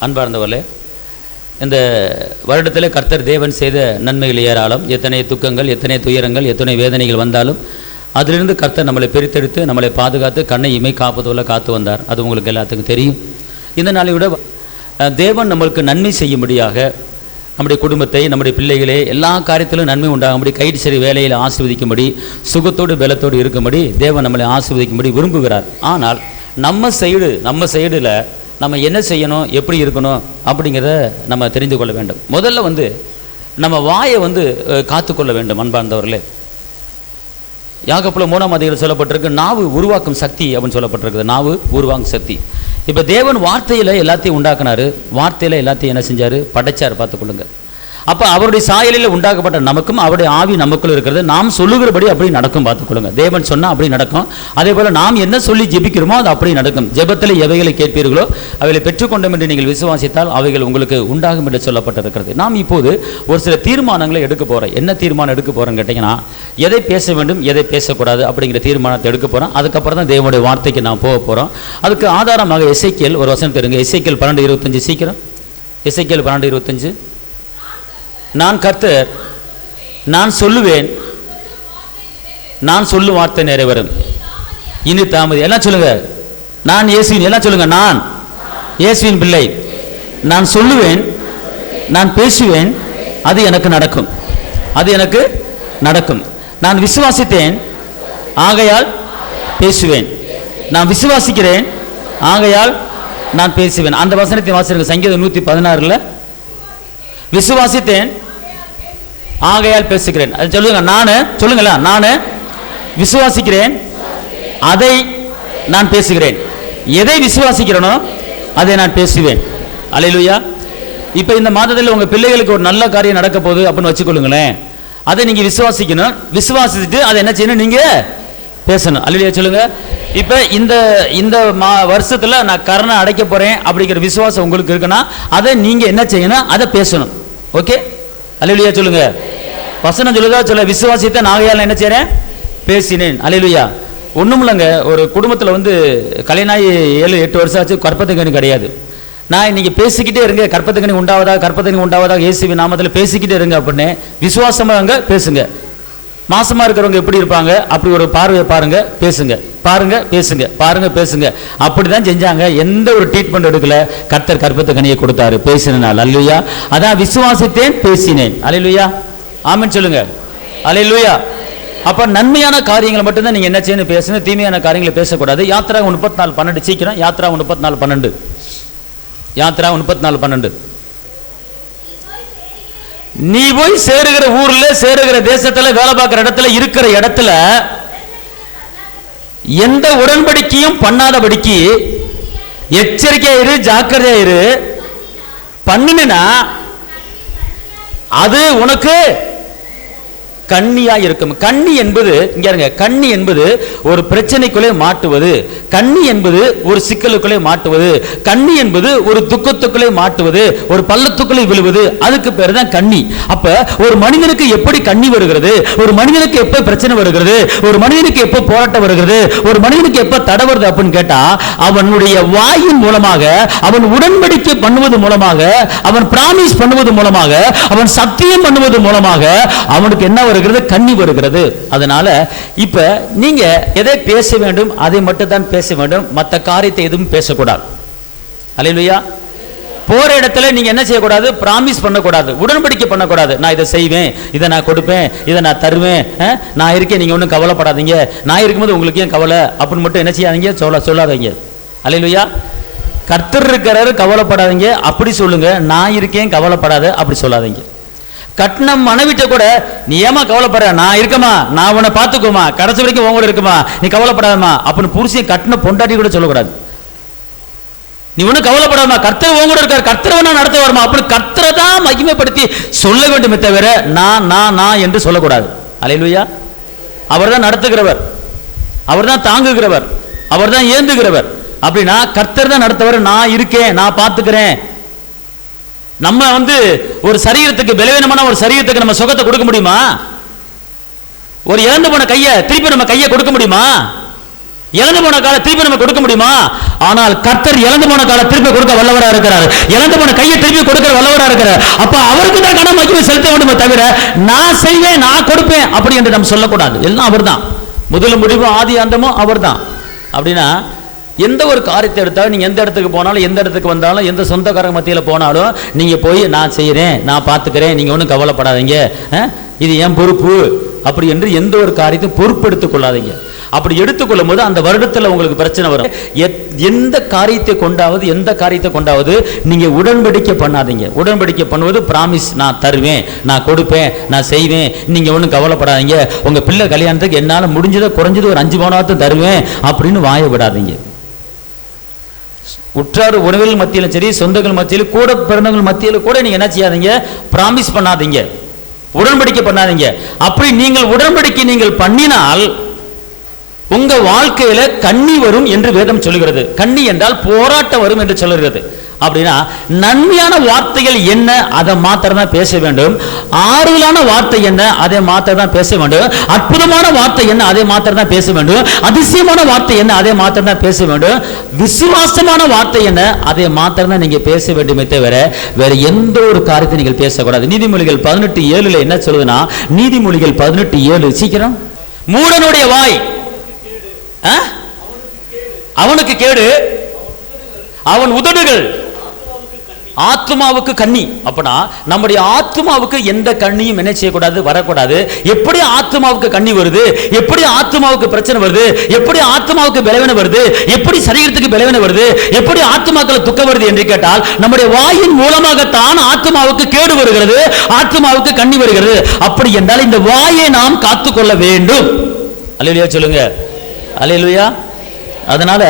அன்பார்ந்தவர்களே, இந்த வருடத்தில் கர்த்தர் தேவன் செய்த நன்மைகள் ஏராளம். எத்தனை துக்கங்கள், எத்தனை துயரங்கள், எத்தனை வேதனைகள் வந்தாலும் அதிலிருந்து கர்த்தர் நம்மளை பிரித்தெடுத்து நம்மளை பாதுகாத்து கண்ணை இமை காப்பதுள்ள காத்து வந்தார். அது உங்களுக்கு எல்லாத்துக்கும் தெரியும். இந்த நாளை விட தேவன் நம்மளுக்கு நன்மை செய்யும்படியாக நம்முடைய குடும்பத்தை, நம்முடைய பிள்ளைகளே எல்லா காரியத்திலும் நன்மை உண்டாகும்படி, கைது சரி வேலையில் ஆசீர்வதிக்கும்படி, சுகத்தோடு பலத்தோடு இருக்கும்படி தேவன் நம்மளை ஆசீர்வதிக்கும்படி விரும்புகிறார். ஆனால் நம்ம சைடில் நம்ம என்ன செய்யணும், எப்படி இருக்கணும் அப்படிங்கிறத நம்ம தெரிந்து கொள்ள வேண்டும். முதல்ல நம்ம வாயை காத்துக்கொள்ள வேண்டும். அன்பார்ந்தவர்களே, யாக்கோபு 3ஆம் அதிகாரத்தில் சொல்லப்பட்டிருக்கு, நாவு உருவாக்கும் சக்தி அப்படின்னு சொல்லப்பட்டிருக்குது. நாவு உருவாக்கும் சக்தி. இப்போ தேவன் வார்த்தையில் எல்லாத்தையும் உண்டாக்குனாரு, வார்த்தையில் எல்லாத்தையும் என்ன செஞ்சார், படைச்சார். பார்த்துக்கொள்ளுங்க. அப்போ அவருடைய சாயலில் உண்டாக்கப்பட்ட நமக்கும் அவருடைய ஆவி நமக்குள்ள இருக்கிறது. நாம் சொல்லுகிறபடி அப்படி நடக்கும். பார்த்துக்கொள்ளுங்க. தேவன் சொன்னால் அப்படி நடக்கும். அதே போல் நாம் என்ன சொல்லி ஜெபிக்கிறோமோ அது அப்படி நடக்கும். ஜெபத்தில் எவைகளை கேட்பீர்களோ அவைகளை பெற்றுக்கொண்டோம் என்று நீங்கள் விசுவாசித்தால் அவைகள் உங்களுக்கு உண்டாகும் என்று சொல்லப்பட்டிருக்கிறது. நாம் இப்போது ஒரு சில தீர்மானங்களை எடுக்க போகிறோம். என்ன தீர்மானம் எடுக்க போகிறோன்னு கேட்டிங்கன்னா, எதை பேச வேண்டும், எதை பேசக்கூடாது அப்படிங்கிற தீர்மானத்தை எடுக்க போகிறோம். அதுக்கப்புறம் தான் தேவனுடைய வார்த்தைக்கு நாம் போக போகிறோம். அதுக்கு ஆதாரமாக எசேக்கியேல் ஒரு வசனம் தெரியுங்க. எசேக்கியேல் 12:25. சீக்கிரம் எசேக்கியேல் 12:25. நான் கர்த்தர், நான் சொல்லுவேன், நான் சொல்லும் வார்த்தை நிறைவேறும், இனி தாமதி. எல்லாம் சொல்லுங்க, நான் இயேசுவின். எல்லாம் சொல்லுங்க, நான் இயேசுவின் பிள்ளை. நான் சொல்லுவேன், நான் பேசுவேன், அது எனக்கு நடக்கும், அது எனக்கு நடக்கும். நான் விசுவாசித்தேன், ஆகையால் பேசுவேன். நான் விசுவாசிக்கிறேன், ஆகையால் நான் பேசுவேன். அந்த வசனத்தை வாசிருங்க. சங்கீதம் 116 விசுவாசித்தேன், ஆகையால் பேசுகிறேன். அது சொல்லுங்க. நான் சொல்லுங்களா, நான் விசுவாசிக்கிறேன், அதை நான் பேசுகிறேன். எதை விசுவாசிக்கிறேனோ அதை நான் பேசுவேன். அல்லேலூயா. இப்போ இந்த மாதத்தில் உங்கள் பிள்ளைகளுக்கு ஒரு நல்ல காரியம் நடக்க போகுது அப்படின்னு வச்சுக்கொள்ளுங்களேன். அதை நீங்கள் விசுவாசிக்கணும். விசுவாசிச்சுட்டு அதை என்ன செய்யணும், நீங்கள் பேசணும். அல்லேலூயா சொல்லுங்க. இப்போ இந்த வருஷத்தில் நான் கரணை அடைக்க போகிறேன் அப்படிங்கிற விசுவாசம் உங்களுக்கு இருக்குன்னா அதை நீங்கள் என்ன செய்யணும், அதை பேசணும். ஓகே, அல்லேலூயா சொல்லுங்க. வசனம் சொல்லுதா, சொல்ல விசுவாசித்த நாகையால் என்ன செய்கிறேன், பேசினேன். அல்லேலூயா. ஒன்றும் இல்லைங்க, ஒரு குடும்பத்தில் கல்யாணம் 7-8 வருஷம் ஆச்சு, கற்பத்துக்கணி கிடையாது. நான் இன்னைக்கு பேசிக்கிட்டே இருங்க, கற்பத்துக்கணி உண்டாவதாக இயேசுவின் நாமத்தில் பேசிக்கிட்டே இருங்க அப்படின்னு விசுவாசமாக பேசுங்க. மாசமாக இருக்கிறவங்க எப்படி இருப்பாங்க, அப்படி ஒரு பார்வையை பாருங்க, பேசுங்க, பாருங்க, பேசுங்க, பாருங்க, பேசுங்க. அப்படி தான் செஞ்சாங்க. எந்த ஒரு ட்ரீட்மெண்ட் எடுக்கல. கர்த்தர் கற்பத்தை கனியை கொடுத்தாரு, பேசினால். அல்லேலூயா. அதான் விசுவாசித்தேன், பேசினேன். அல்லேலூயா. ஆமென் சொல்லுங்க. அல்லேலூயா. அப்போ நன்மையான காரியங்களை மட்டும்தான் நீங்கள் என்ன செய்யணும், பேசணும். தீமையான காரியங்களை பேசக்கூடாது. யாத்ரா 34:12. சீக்கிரம் யாத்ரா 34:12. யாத்ரா 34:12. நீ போய் சேருகிற ஊர்ல, சேருகிற தேசத்துல, வேலை பார்க்கிற இடத்துல, இருக்கிற இடத்துல எந்த உடன்படிக்கையும் பண்ணாதபடிக்கு எச்சரிக்கையாயிரு, ஜாக்கிரதையாயிரு. பண்ணினா அது உனக்கு கண்ணியா இருக்கும். கண்ணி என்பது இங்க இருங்க, கண்ணி என்பது ஒரு பிரச்சனைக்குள்ளே மாட்டுவது. கண்ணி என்பது ஒரு சிக்கலுக்குள்ளே மாட்டுவது. கண்ணி என்பது ஒரு துக்கத்துக்குள்ளே மாட்டுவது, ஒரு பள்ளத்துக்குள்ளே விழுவது. அதுக்கு பேர் தான் கண்ணி. அப்ப ஒரு மனிதனுக்கு எப்படி கண்ணி வருகிறது, ஒரு மனிதனுக்கு எப்ப பிரச்சனை வருகிறது, ஒரு மனிதனுக்கு எப்ப போராட்டம் வருகிறது, ஒரு மனிதனுக்கு எப்ப தடை வருது அப்படின்னு கேட்டா, அவனுடைய வாயின் மூலமாக, அவன் உடன்படிக்கை பண்ணுவது மூலமாக, அவன் பிராமிஸ் பண்ணுவது மூலமாக, அவன் சத்தியம் பண்ணுவது மூலமாக அவனுக்கு என்ன கண்ணி வருகிறது. அதனால இப்ப நீங்க எதை பேச வேண்டும் அதை மட்டும் தான் பேச வேண்டும். மற்ற காரியத்தை எதுவும் பேசக்கூடாது. அல்லேலூயா. போற இடத்துல நீங்க என்ன செய்யக்கூடாது, பிராமிஸ் பண்ணக்கூடாது, உடன்படிக்கை பண்ணக்கூடாது. நான் இதை செய்வேன், இதை நான் கொடுப்பேன், இதை நான் தருவேன், நான் இருக்கேன், நீங்க ஒன்றும் கவலைப்படாதீங்க, நான் இருக்கும்போது உங்களுக்கு ஏன் கவலை அப்படின்னு மட்டும் என்ன செய்யாதீங்க, சொல்லாதீங்க. அல்லேலூயா. கர்த்தர் இருக்கிறாரு, கவலைப்படாதீங்க அப்படி சொல்லுங்க. நான் இருக்கேன், கவலைப்படாத அப்படி சொல்லாதீங்க. கட்னம் மனைவிட்ட கூட நீ ஏமா கவலைப்படுற, நான் இருக்கமா, நான் உன்னை பார்த்துக்கோமா, கடைசி வரைக்கும் உன் கூட இருக்குமா, நீ கவலைப்படாதமா அப்படின்னு புருஷன் கட்டின பொண்டாட்டி கூட சொல்லக்கூடாது. நீ ஒன்னும் கவலைப்படாதமா, கர்த்தர் உன் கூட இருக்கார், கர்த்தர் நடத்த வருமா அப்படி கர்த்தரை தான் மகிமைப்படுத்தி சொல்ல வேண்டுமே தவிர நான் என்று சொல்லக்கூடாது. அல்லேலூயா. அவர் தான் நடத்துகிறவர், அவர் தான் தாங்குகிறவர், அவர் தான் ஏந்துகிறவர். அப்படின்னா கர்த்தர் தான் நடத்துவர். நான் இருக்கேன், நான் பார்த்துக்கிறேன். நம்ம ஒரு சரீரத்துக்கு, பலவீனமான ஒரு சரீரத்துக்கு நம்ம சுகத்தை கொடுக்க முடியுமா? ஒரு இழந்து போன கையை திருப்பி நம்ம கையை கொடுக்க முடியுமா? இழந்து போன கால திருப்பி நம்ம கொடுக்க முடியுமா? ஆனால் கர்த்தர் இழந்து போன கால திருப்பி கொடுக்க வல்லவராக இருக்கிறார். இழந்து போன கையை திருப்பி கொடுக்கிற வல்லவராக இருக்கிறார். அப்ப அவருக்கு தான் கடன் மகிமை செலுத்த வேண்டுமே தவிர நான் செய்வேன், நான் கொடுப்பேன் அப்படி என்று நம்ம சொல்லக்கூடாது. எல்லாம் அவர் தான், முதல் முடிவும் ஆதி அந்தமும் அவர் தான். அப்படின்னா எந்த ஒரு காரியத்தை எடுத்தாலும், நீங்க எந்த இடத்துக்கு போனாலும், எந்த இடத்துக்கு வந்தாலும், எந்த சொந்தக்காரங்க மத்தியில் போனாலும் நீங்க போய் நான் செய்யறேன், நான் பார்த்துக்கிறேன், நீங்க ஒன்றும் கவலைப்படாதீங்க, இது என் பொறுப்பு அப்படி என்று எந்த ஒரு காரியத்தையும் பொறுப்பெடுத்துக் கொள்ளாதீங்க. அப்படி எடுத்துக்கொள்ளும் போது அந்த வருடத்தில் உங்களுக்கு பிரச்சனை வரும். எந்த காரியத்தை கொண்டாவது நீங்க உடன்படிக்கை பண்ணாதீங்க. உடன்படிக்கை பண்ணுவது பிராமிஸ், நான் தருவேன், நான் கொடுப்பேன், நான் செய்வேன், நீங்க ஒன்றும் கவலைப்படாதீங்க, உங்க பிள்ளை கல்யாணத்துக்கு என்னால் முடிஞ்சதை குறைஞ்சது ஒரு 5 பவுனாவது தருவேன் அப்படின்னு வாய விடாதீங்க. உற்றார் உறவுகள் மத்தியிலும் சரி, சொந்தங்கள் மத்தியிலும், கூட பிறந்தவர்கள் மத்தியிலும் கூட நீங்க என்ன செய்யாதீங்க, பிராமிஸ் பண்ணாதீங்க, உடன்படிக்கை பண்ணாதீங்க. அப்படி நீங்கள் உடன்படிக்கை நீங்கள் பண்ணினால் உங்க வாழ்க்கையில கண்ணி வரும் என்று வேதம் சொல்லுகிறது. கண்ணி என்றால் போராட்டம் வரும் என்று சொல்லுகிறது. அப்படின்னா நன்மையான வார்த்தைகள் என்ன, அதை மாத்திரம் தான் பேச வேண்டும். ஆறுதலான வார்த்தை என்ன, அதை மாத்திரம் தான் பேச வேண்டும். அற்புதமான வார்த்தை என்ன, அதை மாத்திரம் தான் பேச வேண்டும். அதிசயமான வார்த்தை என்ன, அதை மாத்திரம் தான் பேச வேண்டும். விசுவாசமான வார்த்தை என்ன, அதை மாத்திரம் தான் நீங்க பேச வேண்டுமே தவிர வேற எந்த ஒரு காரியத்தை நீங்கள் பேசக்கூடாது. நீதிமொழிகள் 18:7 என்ன சொல்லுதுன்னா, நீதிமொழிகள் 18:7 சீக்கிரம், மூடனுடைய வாய் அவனுக்கு கேடு, அவன் உதடுகள் ஆத்மாவுக்கு கண்ணி. அப்பனா நம்முடைய ஆத்மாவுக்கு எந்த கண்ணியும் என்ன செய்யக்கூடாது, வரக்கூடாது. எப்படி ஆத்மாவுக்கு கண்ணி வருது, எப்படி ஆத்மாவுக்கு பிரச்சனை வருது, எப்படி ஆத்மாவுக்கு பலவீனம் வருது, எப்படி சரீரத்துக்கு பலவீனம் வருது, எப்படி ஆத்மாக்களை துக்கம் வருது என்று கேட்டால் நம்முடைய வாயின் மூலமாகத்தான் ஆத்மாவுக்கு கேடு வருகிறது, ஆத்மாவுக்கு கண்ணி வருகிறது. அப்படி என்றால் இந்த வாயை நாம் காத்துக்கொள்ள வேண்டும். அல்லேலூயா சொல்லுங்க, அல்லேலூயா. அதனால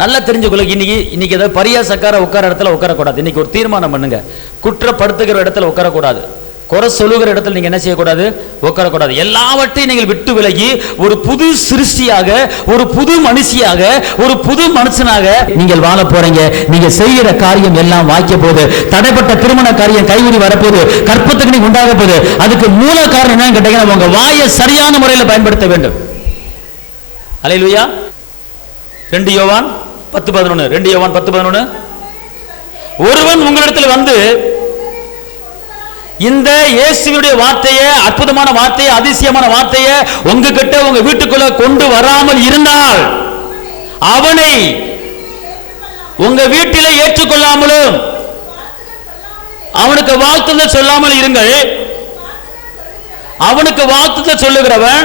நல்லா தெரிஞ்சுக்கொள்ள, இன்னைக்கு ஏதாவது பரியாசக்கார உட்கார இடத்துல உட்காரக்கூடாது. இன்னைக்கு ஒரு தீர்மானம் பண்ணுங்க, குற்றப்படுத்துகிற இடத்துல உட்காரக்கூடாது, குறை சொல்லுகிற இடத்துல நீங்க என்ன செய்யக்கூடாது, உட்காரக்கூடாது. எல்லாவற்றையும் நீங்கள் விட்டு விலகி ஒரு புது சிருஷ்டியாக, ஒரு புது மனுஷியாக, ஒரு புது மனுஷனாக நீங்கள் வாழ போறீங்க. நீங்க செய்கிற காரியம் எல்லாம் வாய்க்க போகுது. தடைப்பட்ட திருமண காரியம் கைவிடி வரப்போகுது, கற்பத்துக்கு நீங்க உண்டாக போகுது. அதுக்கு மூல காரணம் என்னன்னு கேட்டீங்கன்னா உங்க வாயை சரியான முறையில் பயன்படுத்த வேண்டும். அல்லேலூயா. 2 யோவான் 10:11 2 யோவான் 10:11 ஒருவன் உங்களிடத்தில் வந்து இந்த இயேசுவுடைய வார்த்தையை, அற்புதமான வார்த்தையை, அதிசயமான வார்த்தையை உங்ககிட்ட உங்க வீட்டுக்குள்ள கொண்டு வராமல் இருந்தால் அவனை உங்க வீட்டிலே ஏற்றுக்கொள்ளாமலும் அவனுக்கு வாழ்த்துதல் சொல்லாமல் இருங்கள். அவனுக்கு வாழ்த்துதல் சொல்லுகிறவன்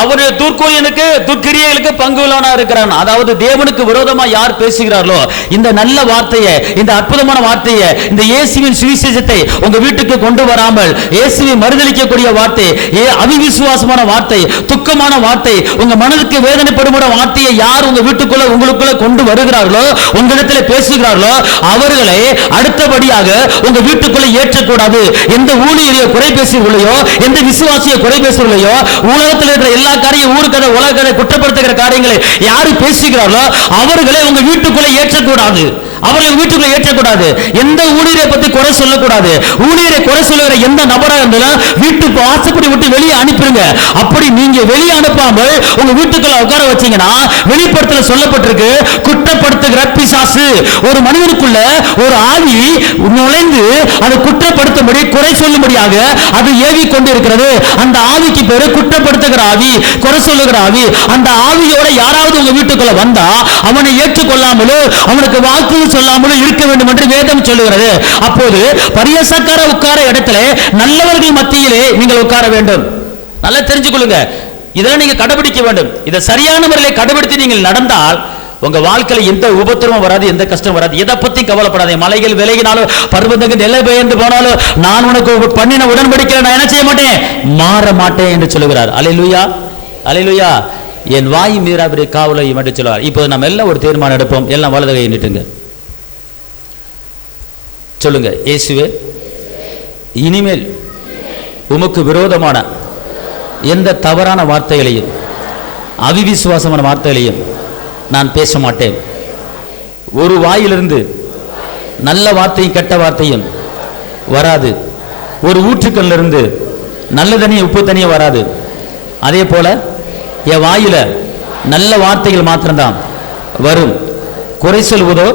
அவருடைய துர்க்கோயனுக்கு துர்க்கிரியைகளுக்கு பங்குள்ளவனா இருக்கிறான். அதாவது தேவனுக்கு விரோதமா யார் பேசுகிறார்களோ இந்த நல்ல வார்த்தையை, இந்த அற்புதமான வார்த்தையை, இந்த இயேசுவின் சுவிசேஷத்தை உங்க வீட்டுக்கு கொண்டு வராமல் இயேசுவை மறுதலிக்கக்கூடிய வார்த்தை, அவிசுவாசமான வார்த்தை, துக்கமான வார்த்தை, உங்க மனதுக்கு வேதனைப்படுகிற வார்த்தையை யார் உங்க வீட்டுக்குள்ள உங்களுக்குள்ள கொண்டு வருகிறார்களோ, உங்களிடத்தில் பேசுகிறார்களோ அவர்களை அடுத்தபடியாக உங்க வீட்டுக்குள்ள ஏற்றக்கூடாது. எந்த ஊழியரையோ குறை பேசுகிறோம், எந்த விசுவாசியை குறை பேசுகிறோம், உலகத்தில் இருக்கிற எல்லா காரியம், ஊருக்கதை, உலகத்தை குற்றப்படுத்துகிற காரியங்களை யாரு பேசுகிறார்களோ அவர்களை உங்க வீட்டுக்குள்ள ஏற்றக்கூடாது. அவர்கள் வீட்டுக்குள்ள ஏற்றக்கூடாது. எந்த ஊழியரை பத்தி குறை சொல்லக்கூடாது. ஊழியரை குறை சொல்லுகிற எந்த நபராக இருந்தாலும் வீட்டுக்கு வாசப்படி விட்டு வெளியே அனுப்பிடுங்க. அப்படி நீங்க வெளியே அனுப்பாமல் உங்க வீட்டுக்குள்ள உட்கார வச்சீங்கன்னா வெளிப்படுத்தல சொல்லப்பட்டிருக்கு, குற்றப்படுத்துகிற பிசாசு. ஒரு மனிதனுக்குள்ள ஒரு ஆவி நுழைந்து அதை குற்றப்படுத்தும்படி, குறை சொல்லும்படியாக அது ஏவி கொண்டு இருக்கிறது. அந்த ஆவிக்கு பேரு குற்றப்படுத்துகிற ஆவி, குறை சொல்லுகிற ஆவி. அந்த ஆவியோட யாராவது உங்க வீட்டுக்குள்ள வந்தா அவனை ஏற்றுக்கொள்ளாமலோ அவனுக்கு வாழ்த்து சொல்லாமலும் இருக்க வேண்டும் என்று வேதம் சொல்லுகிறது. அப்போது பரியாசக்கார உட்கார இடத்துல நல்லவர்கள் மத்தியிலே நீங்கள் உட்கார வேண்டும். நல்லா தெரிஞ்சுக்கொள்ளுங்க, இதெல்லாம் நீங்க கடைபிடிக்க வேண்டும். இதை சரியான முறையில் கடைபிடித்து நீங்கள் நடந்தால் உங்க வாழ்க்கையில் எந்த உபத்திரமும் வராது, எந்த கஷ்டம் வராது. எதை பத்தி கவலைப்படாதே. மலைகள் விலகினாலும் பர்வதங்கள் நிலை பெயர்ந்து போனாலும் நான் உனக்கு பண்ணின உடன்படிக்கை நான் என்ன செய்ய மாட்டேன், மாற மாட்டேன் என்று சொல்லுகிறார். அல்லேலூயா, அல்லேலூயா. என் வாய் மீறாவிட காவலை என்று சொல்லுவார். இப்போ நம்ம எல்லாம் ஒரு தீர்மானம் எடுப்போம். எல்லாம் வலது கையை நீட்டுங்க, சொல்லுங்க. இயேசுவே, இனிமேல் உமக்கு விரோதமான எந்த தவறான வார்த்தைகளையும் அவிவிசுவாசமான வார்த்தைகளையும் நான் பேச மாட்டேன். ஒரு வாயிலிருந்து நல்ல வார்த்தையும் கெட்ட வார்த்தையும் வராது. ஒரு ஊற்றுக்கல்லிருந்து நல்ல தண்ணியும் உப்பு தண்ணியும் வராது. அதே போல என் வாயில நல்ல வார்த்தைகள் மாத்திரம்தான் வரும். குறை சொல்வதோ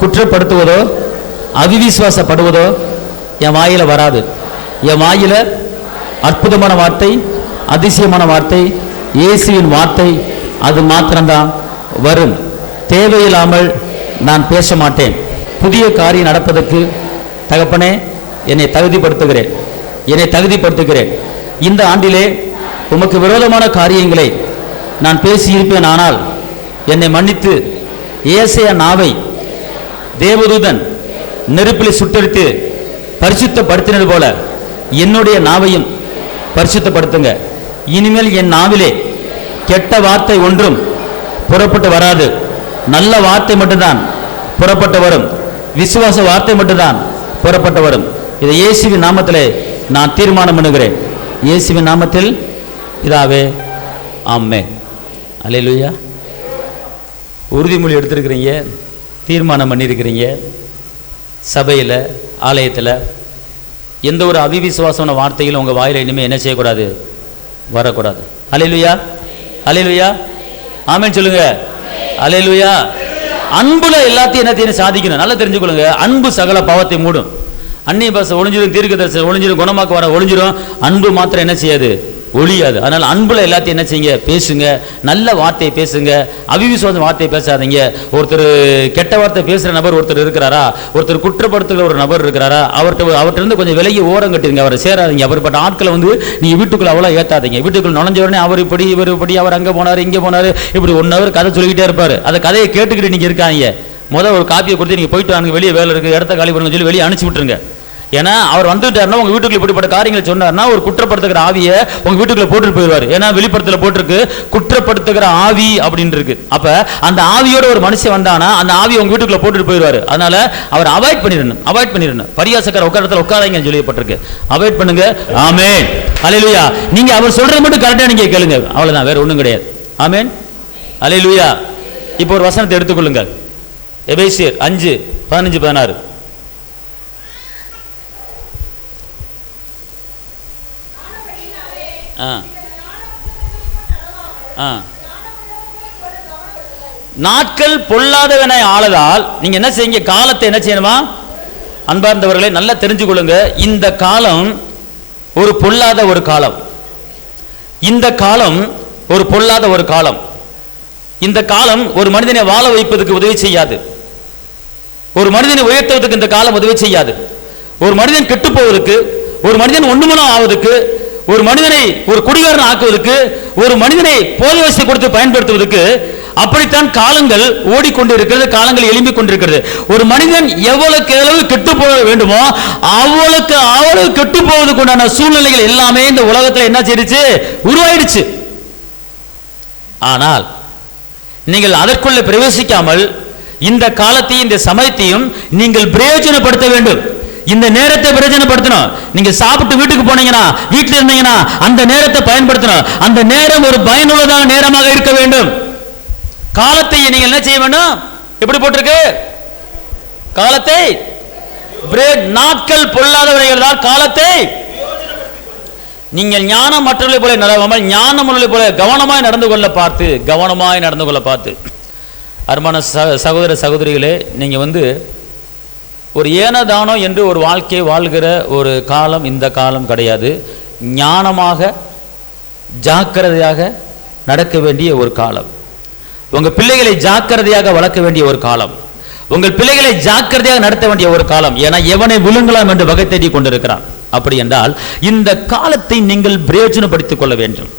குற்றப்படுத்துவதோ அவிவிசுவாசப்படுவதோ என் வாயில வராது. என் வாயில அற்புதமான வார்த்தை, அதிசயமான வார்த்தை, இயேசுவின் வார்த்தை, அது மாத்திரம்தான் வரும். தேவையில்லாமல் நான் பேச மாட்டேன். புதிய காரியம் நடப்பதற்கு தகப்பனே என்னை தகுதிப்படுத்துகிறேன். இந்த ஆண்டிலே உமக்கு விரோதமான காரியங்களை நான் பேசியிருப்பேன். ஆனால் என்னை மன்னித்து ஏசையா நாவை தேவதூதன் நெருப்பில் சுட்டெடுத்து பரிசுத்தப்படுத்தினது போல என்னுடைய நாவையும் பரிசுத்தப்படுத்துங்க. இனிமேல் என் நாவிலே கெட்ட வார்த்தை ஒன்றும் புறப்பட்டு வராது. நல்ல வார்த்தை மட்டும்தான் புறப்பட்டு வரும். விசுவாச வார்த்தை மட்டும்தான் புறப்பட்டு வரும். இதை இயேசுவின் நாமத்திலே நான் தீர்மானம் பண்ணுகிறேன். இயேசுவின் நாமத்தில் பிதாவே, ஆமென். அல்லேலூயா. உறுதிமொழி எடுத்திருக்கிறீங்க, தீர்மானம் பண்ணியிருக்கிறீங்க. சபையில், ஆலயத்தில் எந்த ஒரு அவிவிசுவாசமான வார்த்தைகளும் உங்கள் வாயில் இனிமேல் என்ன செய்யக்கூடாது, வரக்கூடாது. அல்லேலூயா, அல்லேலூயா, ஆமென் சொல்லுங்க. அல்லேலூயா. அன்புல எல்லாத்தையும் என்னத்தையும் சாதிக்கணும். நல்லா தெரிஞ்சுக்கொள்ளுங்க. அன்பு சகல பாவத்தை மூடும். அந்நிய பாஷை ஒளிஞ்சிடும், தீர்க்கதரிசனம் ஒளிஞ்சிடும், குணமாக்க வர ஒளிஞ்சிடும். அன்பு மாத்திரம் என்ன செய்யாது, ஒளியாது. அதனால் அன்புல எல்லாத்தையும் என்ன செய்யுங்க, பேசுங்க. நல்ல வார்த்தையை பேசுங்க, அவிவிசுவாச வார்த்தையை பேசாதீங்க. ஒருத்தர் கெட்ட வார்த்தை பேசுகிற நபர் ஒருத்தர் இருக்கிறாரா, ஒருத்தர் குற்றப்படுத்துகிற ஒரு நபர் இருக்கிறாரா, அவர்கிட்ட கொஞ்சம் விலகி ஓரம் கட்டிருங்க. அவரை சேராதீங்க. அப்படிப்பட்ட ஆட்களை நீங்கள் வீட்டுக்குள்ள அவ்வளோ ஏற்றாதீங்க. வீட்டுக்குள்ள நுழைஞ்ச உடனே அவர் இப்படி இவர் இப்படி, அவர் அங்கே போனார் இங்கே போனார் இப்படி 1 hour கதை சொல்லிக்கிட்டே இருப்பார். அந்த கதையை கேட்டுக்கிட்டு நீங்கள் இருக்காங்க. முதல் ஒரு காப்பியை கொடுத்து நீங்கள் போயிட்டு வாங்க, வெளியே வேலை இருக்குது, இடத்த காலி பண்ணுங்க சொல்லி வெளியே அனுப்பிச்சி விட்டுருங்க. ஏன்னா அவர் வந்துட்டாருன்னா உங்கள் வீட்டுக்குள்ள இப்படிப்பட்ட காரியங்களை சொன்னார்னா ஒரு குற்றப்படுத்துகிற ஆவியை உங்கள் வீட்டுக்குள்ள போட்டுட்டு போயிடுவார். ஏன்னா வெளிப்படத்தில் போட்டிருக்கு குற்றப்படுத்துகிற ஆவி அப்படின்னு இருக்கு. அப்போ அந்த ஆவியோட ஒரு மனுஷன் வந்தானா அந்த ஆவியை உங்கள் வீட்டுக்குள்ள போட்டுட்டு போயிடுவார். அதனால அவர் அவாய்ட் பண்ணிடணும். பரியாசக்கார உட்காரத்தில் உட்காராங்கன்னு சொல்லப்பட்டிருக்கு. அவாய்ட் பண்ணுங்க. ஆமென், அல்லேலூயா. நீங்க அவர் சொல்றது மட்டும் கரெக்டாக நீங்க கேளுங்க, அவ்வளவுதான், வேற ஒன்றும் கிடையாது. ஆமென், அல்லேலூயா. இப்போ ஒரு வசனத்தை எடுத்துக்கொள்ளுங்கள். எபேசியர் 5:15-16. நாட்கள் பொல்லாதவனை ஆளதால் நீங்க என்ன செய்யுங்க, காலத்தை என்ன செய்யணுமா? அன்பார்ந்தவர்களை நல்லா தெரிஞ்சுக்கொள்ளுங்க. இந்த காலம் ஒரு பொல்லாத ஒரு காலம். இந்த காலம் ஒரு பொல்லாத ஒரு காலம். இந்த காலம் ஒரு மனிதனை வாழ வைப்பதற்கு உதவி செய்யாது. ஒரு மனிதனை உயர்த்துவதற்கு இந்த காலம் உதவி செய்யாது. ஒரு மனிதன் கெட்டு போவதற்கு, ஒரு மனிதன் ஒண்ணுமனம் ஆவதற்கு, ஒரு மனிதனை ஒரு குடிகாரன் ஆக்குவதற்கு, ஒரு மனிதனை போதை வசதி கொடுத்து பயன்படுத்துவதற்கு, அப்படித்தான் காலங்கள் ஓடிக்கொண்டிருக்கிறது, காலங்கள் எழும்பிக் கொண்டிருக்கிறது. ஒரு மனிதன் எவ்வளவுக்கு எவ்வளவு கெட்டு போக வேண்டுமோ அவ்வளவுக்கு அவ்வளவு கெட்டு போவதற்கு உண்டான சூழ்நிலைகள் எல்லாமே இந்த உலகத்தில் என்ன செய்துச்சு, உருவாயிடுச்சு. ஆனால் நீங்கள் அதற்குள்ள பிரவேசிக்காமல் இந்த காலத்தையும் இந்த சமயத்தையும் நீங்கள் பிரயோஜனப்படுத்த வேண்டும். இந்த நேரத்தை பிரயோஜனப்படுத்தணும். நீங்க சாப்பிட்டு வீட்டுக்கு போனீங்கன்னா, வீட்டில் இருந்தீங்கன்னா அந்த நேரத்தை பயன்படுத்தணும். அந்த நேரம் ஒரு பயனுள்ளதான நேரமாக இருக்க வேண்டும். காலத்தை நீங்கள் என்ன செய்ய வேண்டும்? எப்படி போட்டிருக்கு? காலத்தை நாட்கள் பொல்லாதவர்கள் காலத்தை நீங்கள் ஞானம் மற்றவர்களை போல நடவாமல் ஞானம் உள்ளவர்களை போல கவனமாய் நடந்து கொள்ள பார்த்து அருமான சகோதர சகோதரிகளே, நீங்க ஒரு ஏனதானோ என்று ஒரு வாழ்க்கையை வாழ்கிற ஒரு காலம் இந்த காலம் கிடையாது. ஞானமாக ஜாக்கிரதையாக நடக்க வேண்டிய ஒரு காலம். உங்கள் பிள்ளைகளை ஜாக்கிரதையாக வளர்க்க வேண்டிய ஒரு காலம். உங்கள் பிள்ளைகளை ஜாக்கிரதையாக நடத்த வேண்டிய ஒரு காலம். ஏன்னா எவனை விழுங்கலாம் என்று வகை தேடி கொண்டிருக்கிறான். அப்படி என்றால் இந்த காலத்தை நீங்கள் பிரயோஜனப்படுத்திக் கொள்ள வேண்டும்.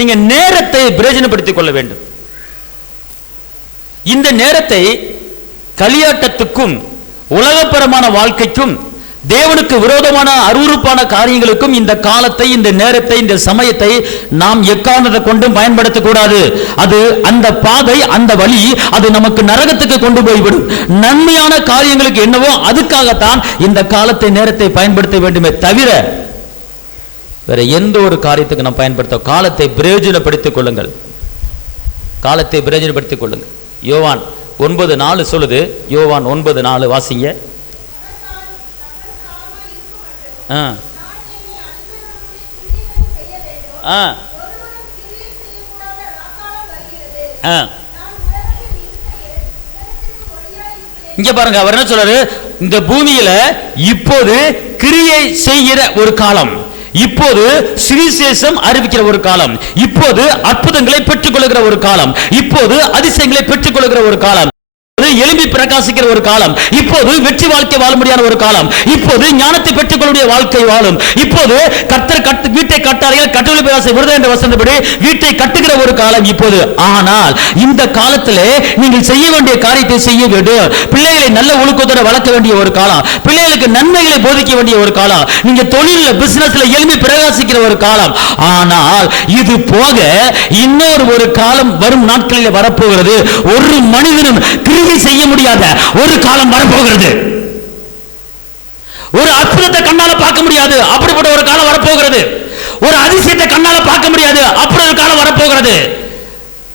நீங்க நேரத்தை பிரயோஜனப்படுத்திக் கொள்ள வேண்டும். இந்த நேரத்தை களியாட்டத்துக்கும் உலகப்பரமான வாழ்க்கைக்கும் தேவனுக்கு விரோதமான அருவருப்பான காரியங்களுக்கும் இந்த காலத்தை, இந்த நேரத்தை, இந்த சமயத்தை நாம் எக்காரணத்தை கொண்டும் பயன்படுத்தக்கூடாது. அது அந்த பாதை, அந்த வழி, அது நமக்கு நரகத்துக்கு கொண்டு போய்விடும். நன்மையான காரியங்களுக்கு என்னவோ அதுக்காகத்தான் இந்த காலத்தை, நேரத்தை பயன்படுத்த வேண்டுமே தவிர வேற எந்த ஒரு காரியத்துக்கு நம்ம பயன்படுத்த காலத்தை பிரயோஜனப்படுத்திக் கொள்ளுங்கள். காலத்தை பிரயோஜனப்படுத்திக் கொள்ளுங்கள். யோவான் 9:4 சொல்லுது. யோவான் 9:4 வாசிங்க. இங்க பாருங்க, அவர் என்ன சொல்றாரு, இந்த பூமியில இப்போது கிரியை செய்கிற ஒரு காலம், இப்போது சுவிசேஷம் அறிவிக்கிற ஒரு காலம், இப்போது அற்புதங்களை பெற்றுக் கொள்கிற ஒரு காலம், இப்போது அதிசயங்களை பெற்றுக் கொள்கிற ஒரு காலம், எழும்பி பிரகாசிக்கிற ஒரு காலம், இப்போது வெற்றி வாழ்க்கை வாழ முடியாத ஒரு காலம், இப்போது ஞானத்தை பெற்றுக் கொள்ளுடைய வாழ்க்கை வாழும், இப்போது கர்த்தர் வீட்டை கட்டார்கள் கட்டுரை பேராசை விருது என்ற வசனப்படி வீட்டை கட்டுகிற ஒரு காலம் இப்போது. ஆனால் இந்த காலத்திலே நீங்கள் செய்ய வேண்டிய காரியத்தை செய்ய வேண்டும். பிள்ளைகளை நல்ல ஒழுக்கத்தோட வளர்க்க வேண்டிய ஒரு காலம், பிள்ளைகளுக்கு நன்மைகளை போதிக்க வேண்டிய ஒரு காலம், நீங்க தொழில பிசினஸ்ல எழும்பி பிரகாசிக்கிற ஒரு காலம். ஆனால் இது போக இன்னொரு ஒரு காலம் வரும் நாட்களில் வரப்போகிறது. ஒரு மனிதனும் கிரியை செய்ய முடியாத ஒரு காலம் வரப்போகிறது. ஒரு அற்புதத்தை கண்ணால பார்க்க முடியாது, அப்படிப்பட்ட ஒரு காலம் வரப்போகிறது. ஒரு அதிசயத்தை கண்ணால பார்க்க முடியாது, அப்படி ஒரு காலம் வரப்போகிறது.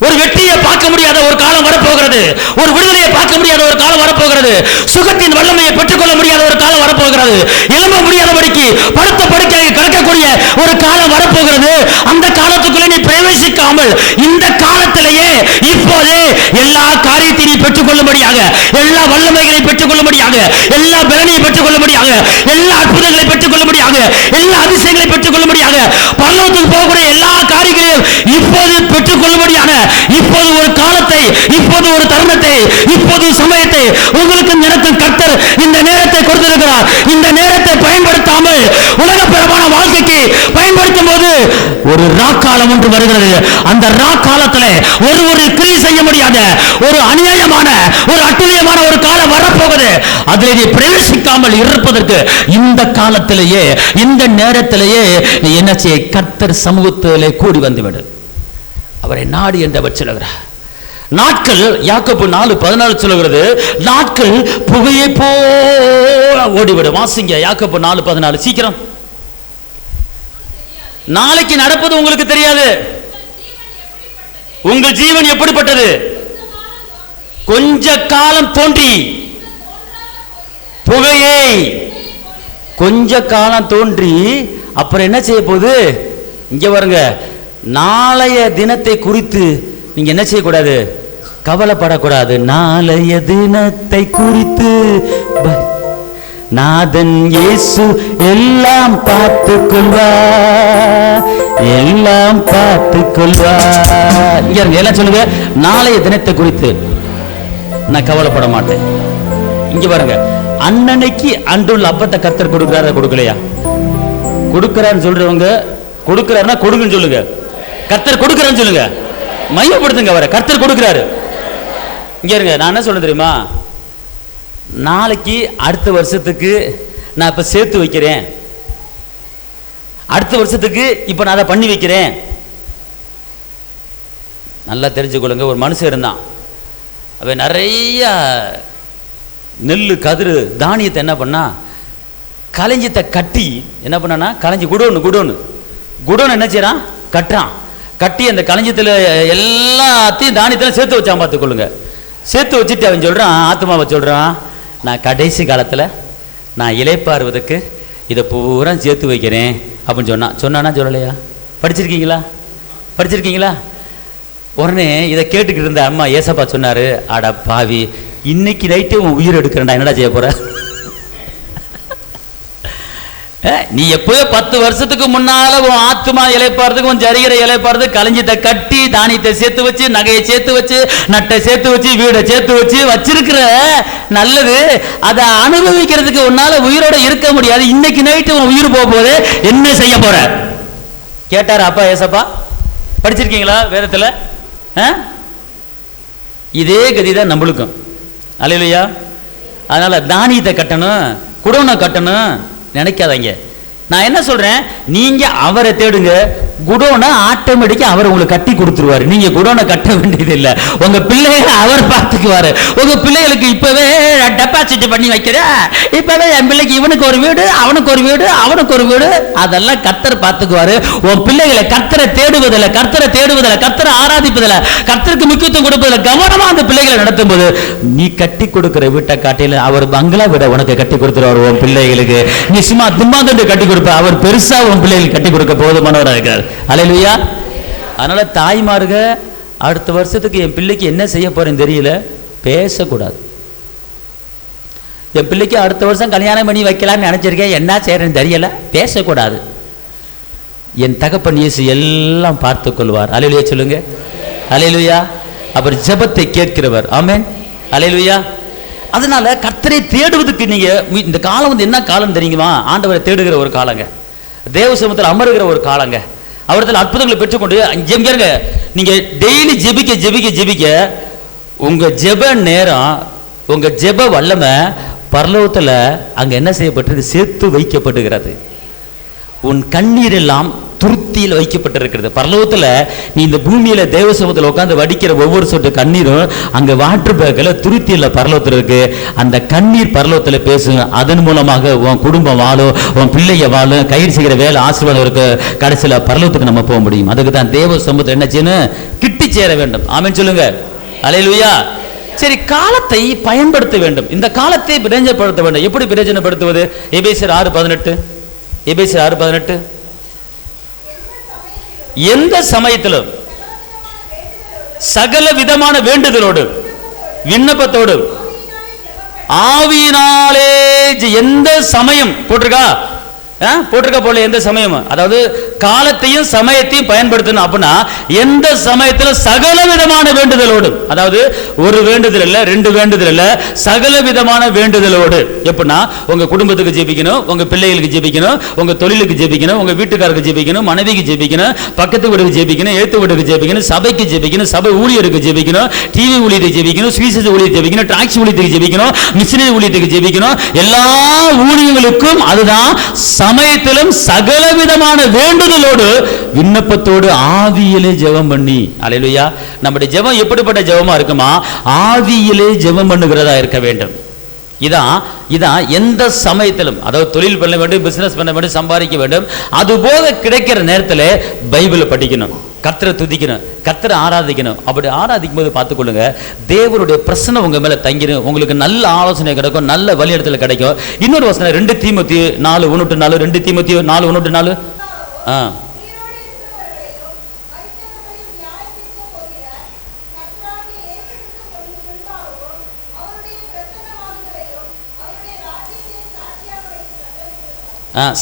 ஒரு வெற்றியை பார்க்க முடியாத ஒரு காலம் வரப்போகிறது. ஒரு விடுதலையை பார்க்க முடியாத ஒரு காலம் வரப்போகிறது. சுகத்தின் வல்லமையை பெற்றுக்கொள்ள முடியாத ஒரு காலம் வரப்போகிறது. எழும்ப முடியாதபடிக்கு படுத்த படுக்கையை கடக்கக்கூடிய ஒரு காலம் வரப்போகிறது. அந்த காலத்துக்குள்ளே நீ பிரவேசிக்காமல் இந்த காலத்திலேயே இப்போதே எல்லா காரியத்தையும் பெற்றுக்கொள்ளும்படியாக, எல்லா வல்லமைகளை பெற்றுக்கொள்ளும்படியாக, எல்லா பலனையை பெற்றுக்கொள்ளும்படியாக, எல்லா அற்புதங்களை பெற்றுக்கொள்ளும்படியாக, எல்லா அதிசயங்களை பெற்றுக்கொள்ளும்படியாக, பரலோகத்துக்கு போகக்கூடிய எல்லா காரியங்களையும் இப்போது பெற்றுக்கொள்ளும்படியான இப்போது ஒரு காலத்தை, இப்போது ஒரு தருணத்தை, இப்போது சமயத்தை உங்களுக்கு நினைக்கும் கர்த்தர் இந்த நேரத்தை கொடுத்திருக்கிறார். இந்த நேரத்தை பயன்படுத்தாமல் உலகப்பிரமான வாழ்க்கைக்கு பயன்படுத்தும் போது ஒரு ராக்காலம் ஒன்று வருகிறது. அந்த ராக்காலத்தில் ஒரு கிரியை செய்ய முடியாத ஒரு அநியாயமான ஒரு அட்டுழியமான ஒரு காலம் வரப்போகுது. அதில் நீ பிரவேசிக்காமல் இருப்பதற்கு இந்த காலத்திலேயே இந்த நேரத்திலேயே நீ என்ன செய்ய, கர்த்தர் சமூகத்திலே கூடி வந்துவிடு, அவரை நாடி என்றவர் சொல்லுகிறார். நாட்கள் யாக்கோபு 4:14 சொல்லுகிறது, நாட்கள் புகையை போல ஓடிவிடும். வாசிங்க யாக்கோபு 4:14 சீக்கிரம். நாளைக்கு நடப்பது உங்களுக்கு தெரியாது. உங்கள் ஜீவன் எப்படிப்பட்டது? கொஞ்ச காலம் தோன்றி புகையை, கொஞ்ச காலம் தோன்றி அப்புறம் என்ன செய்ய போகுது? இங்க பாருங்க, நாளைய தினத்தை குறித்து நீங்க என்ன செய்யக்கூடாது? கவலைப்படக்கூடாது. நாளைய தினத்தை குறித்து நாதன் இயேசு எல்லாம் பார்த்துக் கொள்வார், எல்லாம் பார்த்துக் கொள்வார். எல்லாம் சொல்லுங்க, நாளைய தினத்தை குறித்து நான் கவலைப்பட மாட்டேன். இங்க பாருங்க, அன்னன்னைக்கு அன்றுள்ள அப்பத்தை கர்த்தர் கொடுக்கிறாரா கொடுக்கலையா? கொடுக்கிறான்னு சொல்றவங்க, கொடுக்கிறாருன்னா கொடுங்கன்னு சொல்லுங்க. கர்த்தர் கொடுக்கிறான்னு சொல்லுங்க, மையப்படுத்துங்க அவரை. கர்த்தர் கொடுக்கிறாரு. இங்க இருங்க, நான் என்ன சொல்ல தெரியுமா, நாளைக்கு அடுத்த வருஷத்துக்கு நான் இப்ப சேர்த்து வைக்கிறேன், அடுத்த வருஷத்துக்கு இப்ப நான் அதை பண்ணி வைக்கிறேன். நல்லா தெரிஞ்சுக்கொள்ளுங்க, ஒரு மனுஷன் இருந்தான், அவன் நிறைய நெல்லு கதிரு தானியத்தை என்ன பண்ணா, களஞ்சியத்தை கட்டி என்ன பண்ணா, களஞ்சி குடோன்னு என்ன செய்யறான், கட்டுறான். கட்டி அந்த களஞ்சியத்தில் எல்லாத்தையும் தானியத்தில் சேர்த்து வச்சான். பார்த்துக்கொள்ளுங்க. சேர்த்து வச்சுட்டு அவன் சொல்றான், ஆத்மாவை சொல்றான், நான் கடைசி காலத்தில் நான் இளைப்பாறுவதற்கு இதை பூரா சேர்த்து வைக்கிறேன் அப்படின்னு சொன்னானா சொல்லலையா? படிச்சிருக்கீங்களா? உடனே இதை கேட்டுக்கிட்டு இருந்த அம்மா ஏசப்பா சொன்னாரு, அட பாவி, இன்னைக்கு நைட்டே உன் உயிர் எடுக்கிறேன்டா, என்னடா செய்ய போற? நீ எப்போ 10 வருஷத்துக்கு முன்னால உன் ஆத்மா இலைப்பாறதுக்கு, உன் ஜரிகரை இலைப்பாறதுக்கு களஞ்சியத்தை கட்டி தானியத்தை சேர்த்து வச்சு, நகையை சேர்த்து வச்சு, நட்டை சேர்த்து வச்சு, வீடை சேர்த்து வச்சு வச்சிருக்கிற நல்லது. அதை அனுபவிக்கிறதுக்கு உன்னால உயிரோட இருக்க முடியாது. இன்னைக்கு நைட்டு உன் உயிர் போக போது என்ன செய்ய போற கேட்டாரு அப்பா ஏசப்பா. படிச்சிருக்கீங்களா வேதத்துல? இதே கதிதான் நம்மளுக்கும். அல்லேலூயா. அதனால தானியத்தை கட்டணும், குடோனை கட்டணும் நினைக்காதீங்க. நான் என்ன சொல்றேன், நீங்க அவரை தேடுங்க, குடோனை ஆட்டோமேட்டிக்கா அவர் உங்களுக்கு கட்டி கொடுத்துருவாரு. நீங்க குடோனை கட்ட வேண்டியது இல்லை. உங்க பிள்ளைகளை அவர் பார்த்துக்குவாரு. உங்க பிள்ளைகளுக்கு இப்பவே டெபாசிட் பண்ணி வைக்கிற, இப்பவே என் பிள்ளைக்கு இவனுக்கு ஒரு வீடு, அவனுக்கு ஒரு வீடு, அவனுக்கு ஒரு வீடு, அதெல்லாம் கர்த்தர் பார்த்துக்குவாரு. உன் பிள்ளைகளை கர்த்தரை தேடுவதில்லை, கர்த்தரை தேடுவதில்லை, கர்த்தரை ஆராதிப்பதில்லை, கர்த்தருக்கு முக்கியத்துவம் கொடுப்பதில்லை, கவனமா அந்த பிள்ளைகளை நடத்தும் போது நீ கட்டி கொடுக்கிற வீட்டை காட்டில அவர் பங்களா விட உனக்கு கட்டி கொடுத்துருவார். உன் பிள்ளைகளுக்கு நீ சும்மா தும்மாந்து கட்டி கொடுப்ப, அவர் பெருசா உன் பிள்ளைகளுக்கு கட்டி கொடுக்க போதுமானவராக இருக்கிறார். அல்லேலூயா. அதனால தாய்மார்க அடுத்த வருஷத்துக்கு என் பிள்ளைக்கு என்ன செய்ய போறேன்னு தெரியல, பேசக்கூடாது. என் பிள்ளைக்கு அடுத்த வருஷம் கல்யாணம் பண்ணி வைக்கலாம்னு நினைச்சிருக்கேன், என்ன செய்யறேன்னு தெரியல, பேசக்கூடாது. என் தகப்பன் இயேசு எல்லாம் பார்த்து கொள்வார். அல்லேலூயா சொல்லுங்க. அல்லேலூயா. அவர் ஜெபத்தை கேட்கிறவர். ஆமென். அல்லேலூயா. அதனால கர்த்தரை தேடுவதற்கு நீங்க இந்த காலம் வந்து என்ன காலம் தெரியுமா? ஆண்டவரை தேடுகிற ஒரு காலங்க, தேவ சமூகத்தில் அமருகிற ஒரு காலங்க, அவரத்தில் அற்புதங்களை பெற்றுக்கொண்டு ஜெபிங்க. நீங்க டெய்லி ஜெபிக்க ஜெபிக்க ஜெபிக்க உங்க ஜெப நேரம், உங்க ஜெப வல்லமை பரலோகத்துல அங்க என்ன செய்யப்பட்டிருக்கு? சேர்த்து வைக்கப்படுகிறது. உன் கண்ணீர் எல்லாம் துருத்தியில் வைக்கப்பட்டிருக்கிறது. பரலோகத்துல நீ இந்த பூமியில தேவ சமூகத்தில் உட்கார்ந்து வடிக்கிற ஒவ்வொரு சொட்டு கண்ணீரும் அங்க வாட்டர் பேக்கில் துருத்தியில் பரலோகத்தில் இருக்கு. அந்த கண்ணீர் பரலோகத்தில் பேசும். அதன் மூலமாக உன் குடும்பம் வாழும், உன் பிள்ளைய வாழும், கயிறு செய்கிற வேலை ஆசீர்வாதம் இருக்கு. கடைசியில் பரலோகத்துக்கு நம்ம போக முடியும். அதுக்கு தான் தேவ சமூகத்தில் என்ன செய்யணும்? கிட்டி சேர வேண்டும். ஆமென் சொல்லுங்க. அல்லேலூயா. சரி, காலத்தை பயன்படுத்த வேண்டும். இந்த காலத்தை பிரயோஜனப்படுத்த வேண்டும். எப்படி பிரயோஜனப்படுத்துவது? எபேசியர் 6:18. எபேசியர் 6:18. எந்த சமயத்திலும் சகல விதமான வேண்டுதலோடு விண்ணப்பத்தோடு ஆவியினாலே, எந்த சமயம் போட்டிருக்கா? போட்டிருக்க போல எந்த சமயம், அதாவது காலத்தையும் சமயத்தையும் பயன்படுத்தணும். அப்படின்னா எந்த சமயத்தில் சகல விதமான வேண்டுதலோடு, அதாவது ஒரு வேண்டுதல் இல்ல, ரெண்டு வேண்டுதல் இல்ல, சகல விதமான வேண்டுதலோடு. எப்படின்னா உங்க குடும்பத்துக்கு ஜெபிக்கணும், உங்க பிள்ளைகளுக்கு ஜெபிக்கணும், உங்க தொழிலுக்கு ஜெபிக்கணும், உங்க வீட்டுக்காரருக்கு ஜெபிக்கணும், மனைவிக்கு ஜெபிக்கணும், பக்கத்து வீட்டுக்கு ஜெபிக்கணும், எழுத்து வீட்டுக்கு ஜெபிக்கணும், சபைக்கு ஜெபிக்கணும், சபை ஊழியருக்கு ஜெபிக்கணும், டிவி ஊழியருக்கு ஜெபிக்கணும், சுவிசேஷ ஊழியருக்கு ஜெபிக்கணும், டாக்ஸி ஊழியத்துக்கு ஜெபிக்கணும், மிஷனரி ஊழியத்துக்கு ஜெபிக்கணும். எல்லா ஊழியங்களுக்கும் அதுதான் சமயத்திலும் சகல விதமான வேண்டுதலோடு விண்ணப்பத்தோடு ஆவியிலே ஜெபம் பண்ணி. அல்லேலூயா. நம்முடைய ஜெபம் எப்படிப்பட்ட ஜெபமா இருக்குமா? ஆவியிலே ஜெபம் பண்ணுகிறதா இருக்க வேண்டும். இதான் எந்த சமயத்திலும், அதாவது தொழில் பண்ண வேண்டும், பிசினஸ் பண்ண வேண்டும், சம்பாதிக்க வேண்டும், அதுபோக கிடைக்கிற நேரத்தில் பைபிளை படிக்கணும், கர்த்தரை துதிக்கணும், கர்த்தரை ஆராதிக்கணும். அப்படி ஆராதிக்கும் போது பார்த்துக்கொள்ளுங்க, தேவனுடைய பிரசன்னம் உங்க மேல தங்கிடும். உங்களுக்கு நல்ல ஆலோசனை கிடைக்கும், நல்ல வழி இடத்துல கிடைக்கும். இன்னொரு வசனம் 2 தீமோத்தேயு 4:1-4. 2 தீமோத்தேயு 4:1-4.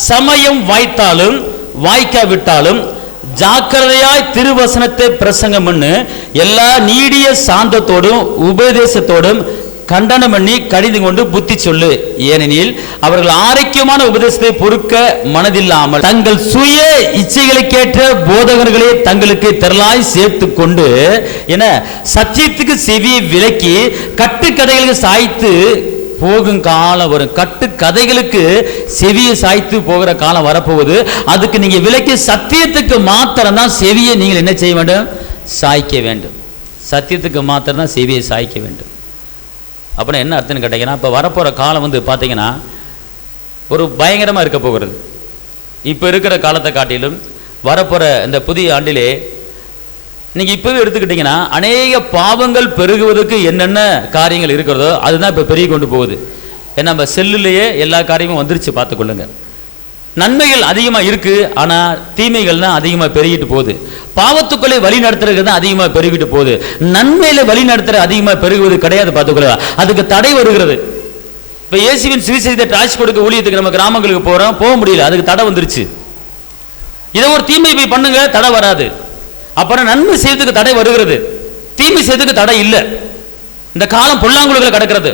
சமயம் வாய்த்தாலும் வாய்க்காவிட்டாலும் ஜாக்கிரதையாய் திருவசனத்தை பிரசங்கம் பண்ணு, எல்லா நீடிய சாந்தத்தோடும் உபதேசத்தோடும் கண்டனம் பண்ணி கடிந்து கொண்டு புத்தி சொல்லு. ஏனெனில் அவர்கள் ஆரோக்கியமான உபதேசத்தை பொறுக்க மனதில்லாமல் தங்கள் சுய இச்சைகளுக்கேற்ற போதகர்களை தங்களுக்கு திரளாய் சேர்த்து கொண்டு என சத்தியத்துக்கு செவியை விலக்கி கட்டுக்கதைகளுக்கு சாய்த்து போகும் காலம் வரும். கட்டு கதைகளுக்கு செவியை சாய்த்து போகிற காலம் வரப்போகுது. அதுக்கு நீங்க விலக்கி சத்தியத்துக்கு மாத்திரம் தான் செவியை நீங்கள் என்ன செய்ய வேண்டும்? சாய்க்க வேண்டும். சத்தியத்துக்கு மாத்திரம் தான் செவியை சாய்க்க வேண்டும். அப்படின்னா என்ன அர்த்தம்னு கேட்டீங்கன்னா, இப்போ வரப்போகிற காலம் வந்து பார்த்தீங்கன்னா ஒரு பயங்கரமாக இருக்க போகிறது. இப்போ இருக்கிற காலத்தை காட்டிலும் வரப்போகிற இந்த புதிய ஆண்டிலே நீங்கள் இப்போவே எடுத்துக்கிட்டிங்கன்னா அநேக பாவங்கள் பெருகுவதற்கு என்னென்ன காரியங்கள் இருக்கிறதோ அதுதான் இப்போ பெருகி கொண்டு போகுது. ஏன்னா நம்ம செல்லுலேயே எல்லா காரியமும் வந்துருச்சு. பார்த்துக்கொள்ளுங்க, நன்மைகள் அதிகமாக இருக்குது, ஆனால் தீமைகள் தான் அதிகமாக பெருகிட்டு போகுது. பாவத்துக்குள்ளே வழி நடத்துறது தான் அதிகமாக பெருகிட்டு போகுது. நன்மையில வழி நடத்துற அதிகமாக பெருகுவது கிடையாது. பார்த்துக்கொள்ள, அதுக்கு தடை வருகிறது. இப்போ இயேசுவின் சுவிசேஷத்தை டாக்ஸ் கொடுக்க ஊழியத்துக்கு நம்ம கிராமங்களுக்கு போகிறோம், போக முடியல, அதுக்கு தடை வந்துருச்சு. இதை ஒரு தீமை போய் பண்ணுங்க, தடை வராது. அப்புறம் நன்மை செய்யறதுக்கு தடை வருகிறது, தீமை செய்யறதுக்கு தடை இல்லை. இந்த காலம் பொல்லாங்குழுகளை கடக்கிறது.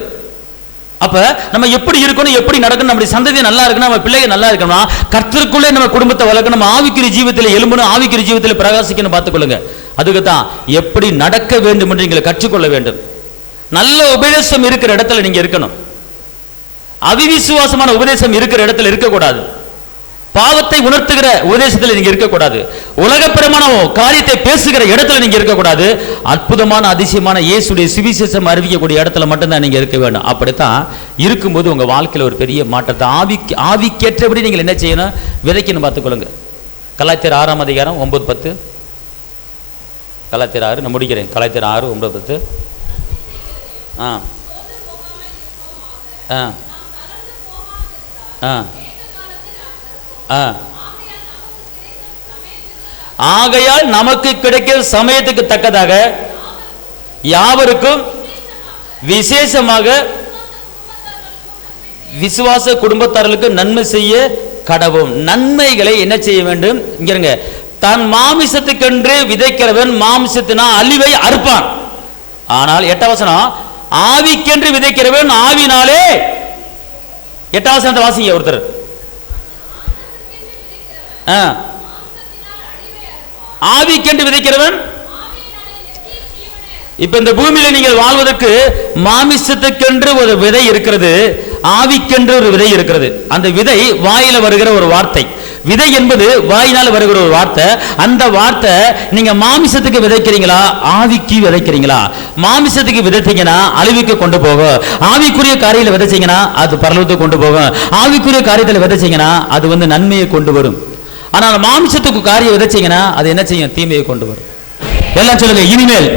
அப்ப நம்ம எப்படி இருக்கணும், எப்படி நடக்கணும், நம்முடைய சந்ததி நல்லா இருக்கணும், நம்ம பிள்ளைங்க நல்லா இருக்கணும், கர்த்தருக்குள்ளே நம்ம குடும்பத்தை வளர்க்கணும், ஆவிக்குரிய ஜீவிதத்தில் எழும்பணும், ஆவிக்குரிய ஜீவிதத்தில் பிரகாசிக்கணும். பார்த்துக்கொள்ளுங்க, அதுக்கு தான் எப்படி நடக்க வேண்டும் என்று நீங்களை கற்றுக்கொள்ள வேண்டும். நல்ல உபதேசம் இருக்கிற இடத்துல நீங்க இருக்கணும். அவிவிசுவாசமான உபதேசம் இருக்கிற இடத்துல இருக்கக்கூடாது. பாவத்தை உணர்த்துகிற உபதேசத்தில் நீங்க இருக்கக்கூடாது. உலகப்பிரமான காரியத்தை பேசுகிற இடத்துல நீங்க இருக்கக்கூடாது. அற்புதமான அதிசயமான இயேசுடைய சுவிசேஷம் அறிவிக்கக்கூடிய இடத்துல மட்டும்தான் நீங்க இருக்க வேண்டும். அப்படித்தான் இருக்கும்போது உங்க வாழ்க்கையில் ஒரு பெரிய மாற்றத்தை ஆவிக்கேற்றபடி நீங்கள் என்ன செய்யணும், விதைக்கணும். பார்த்துக்கொள்ளுங்க. கலாத்தியர் 6ஆம் அதிகாரம் 9-10. கலாத்தியர் 6 நான் முடிக்கிறேன். கலாத்தியர் 6 9-10. ஆ ஆ ஆ ஆ ஆகையால் நமக்கு கிடைக்கிற சமயத்துக்கு தக்கதாக யாவருக்கும் விசேஷமாக விசுவாச குடும்பத்தார்களுக்கு நன்மை செய்ய கடவும். நன்மைகளை என்ன செய்ய வேண்டும்? இங்க தன் மாமிசத்துக்கென்று விதைக்கிறவன் மாமிசத்தினால் அழிவை அறுப்பான். ஆனால் 8ஆம் வசனம், ஆவிக்கென்று விதைக்கிறவன் ஆவினாலே. 8ஆம் வசனத்தை வாசிங்க ஒருத்தர். ஆவிக்கென்று விதைக்கிறவன். இப்ப இந்த பூமியில நீங்கள் வாழ்வதற்கு மாமிசத்துக்கென்று ஒரு விதை இருக்கிறது, ஆவிக்கென்று ஒரு விதை இருக்கிறது. அந்த விதை வாயில வருகிற ஒரு வார்த்தை. விதை என்பது வாயினால் வருகிற ஒரு வார்த்தை. அந்த வார்த்தை நீங்க மாமிசத்துக்கு விதைக்கிறீங்களா, ஆவிக்கு விதைக்கிறீங்களா? மாமிசத்துக்கு விதைத்தீங்கன்னா அழிவுக்கு கொண்டு போகும். ஆவிக்குரிய காரியத்தில் விதைச்சீங்கன்னா அது பரலோகத்துக்கு கொண்டு போகும். ஆவிக்குரிய காரியத்தில் விதைச்சீங்கன்னா அது நன்மையை கொண்டு வரும். ஆனால் மாமிசத்துக்கு காரியம் விதைச்சீங்கன்னா அது என்ன செய்யும்? தீமையை கொண்டு வரும். எல்லாம் சொல்லுங்க, இனிமேல்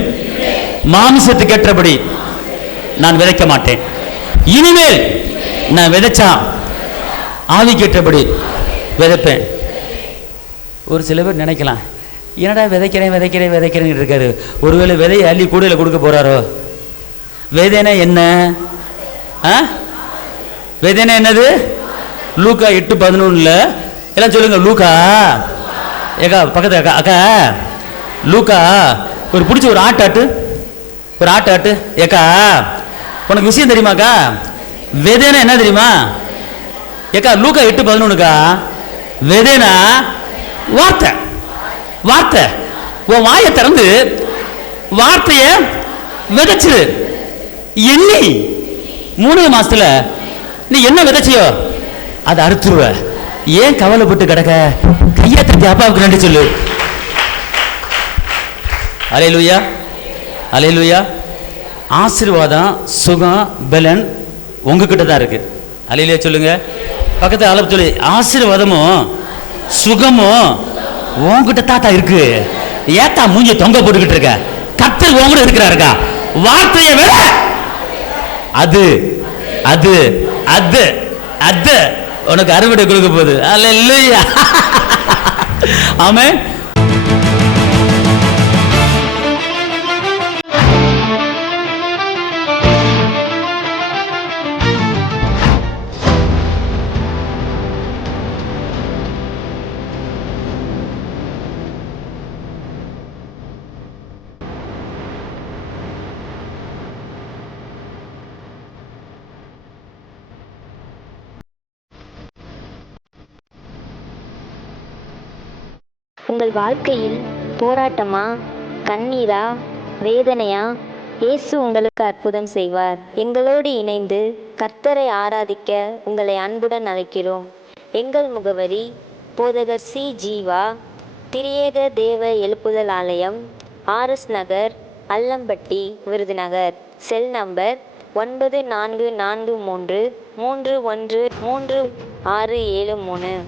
மாமிசத்துக்கு ஏற்றபடி நான் விதைக்க மாட்டேன். இனிமேல் நான் விதைச்சா ஆவிக்கு ஏற்றபடி விதைப்பேன். ஒரு சில பேர் நினைக்கலாம், என்னடா விதைக்கிறேன் விதைக்கிறேன் விதைக்கிறேன்னு இருக்காரு, ஒருவேளை விதையை அள்ளி கூடையில் கொடுக்க போறாரோ? விதைனா என்ன? விதைனா என்னது? லூக்கா 8:11 எல்லாம் சொல்லுங்க. லூக்கா ஏக்கா பக்கத்து அக்கா அக்கா லூக்கா ஒரு பிடிச்ச ஒரு ஆட்டாட்டு, ஒரு ஆட்டாட்டு. ஏக்கா உனக்கு விஷயம் தெரியுமாக்கா? விதைனா என்ன தெரியுமா? ஏக்கா லூக்கா 8:11 விதைனா வார்த்தை. வார்த்தை. உன் வாயை திறந்து வார்த்தைய விதைச்சிரு. எண்ணி 3 மாசத்துல நீ என்ன விதைச்சியோ அதை அறுத்துருவ. ஏன் கவலைப்பட்டு கிடக்க? கையை தட்டி அப்பாவுக்கு நன்றி சொல்லு. அல்லேலூயா, அல்லேலூயா. ஆசீர்வாதம், சுகம், பலன் உங்ககிட்ட தான் இருக்கு. அல்லேலூயா சொல்லுங்க. பக்கத்து அளவு சொல்லி, ஆசீர்வாதமும் சுகமும் உங்ககிட்ட தாத்தா இருக்கு. ஏத்தா மூஞ்சி தொங்க போட்டுக்கிட்டு இருக்க? கர்த்தர் உங்ககிட்ட இருக்கிறாருக்கா. வார்த்தையை விட அது அது அது அது உனக்கு அறுவடை கொடுக்க போகுது. அல்லேலூயா. ஆமென். உங்கள் வாழ்க்கையில் போராட்டமா, கண்ணீரா, வேதனையா? இயேசு உங்களுக்கு அற்புதம் செய்வார். எங்களோடு இணைந்து கர்த்தரை ஆராதிக்க உங்களை அன்புடன் அழைக்கிறோம். எங்கள் முகவரி: போதகர் சி. ஜீவா, திரியேக தேவ எழுப்புதல் ஆலயம், RS நகர், Allampatti, Virudhunagar. Cell number 9443313673.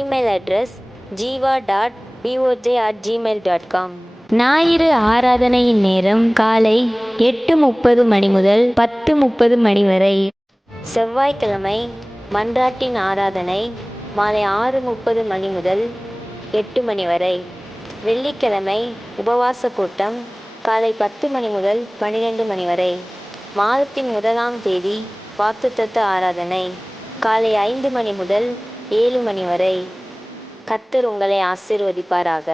Email address jiva.boj@gmail.com. ஞாயிறு ஆராதனையின் நேரம் காலை 8:30 மணி முதல் 10:30 மணி வரை. செவ்வாய்க்கிழமை மன்றாட்டின் ஆராதனை மாலை 6:30 மணி முதல் 8 மணி வரை. வெள்ளிக்கிழமை உபவாச கூட்டம் காலை 10 மணி முதல் 12 மணி வரை. மாதத்தின் 1ஆம் தேதி வாக்குத்தத்த ஆராதனை காலை 5 மணி முதல் 7 மணி வரை. கர்த்தர் உங்களை ஆசீர்வதிப்பாராக.